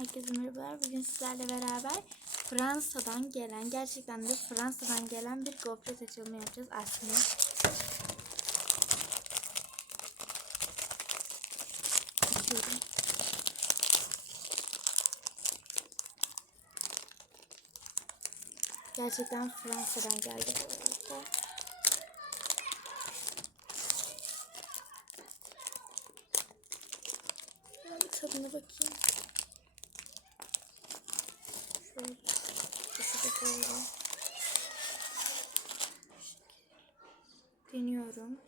Herkese merhabalar. Bugün sizlerle beraber Fransa'dan gelen, gerçekten de Fransa'dan gelen bir gofret açılımı yapacağız aslında. Açıyorum. Gerçekten Fransa'dan geldi bu arada. Tadına bakayım. Böyle. Deniyorum.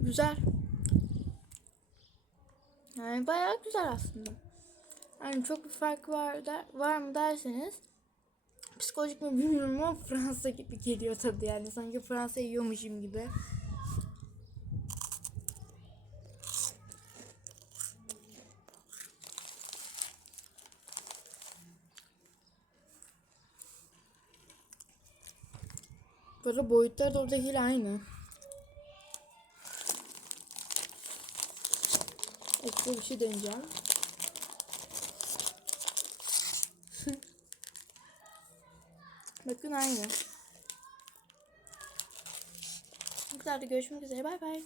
Güzel. Yani bayağı güzel aslında. Yani çok bir fark var, der, var mı derseniz psikolojik mi bilmiyorum ama Fransa gibi geliyor tadı yani. Sanki Fransa yiyormuşum gibi. Böyle boyutları da oradakiyle aynı. Ekstra bir şey deneyeceğim. Bakın aynı. Bu kadar da görüşmek üzere. Bay bay.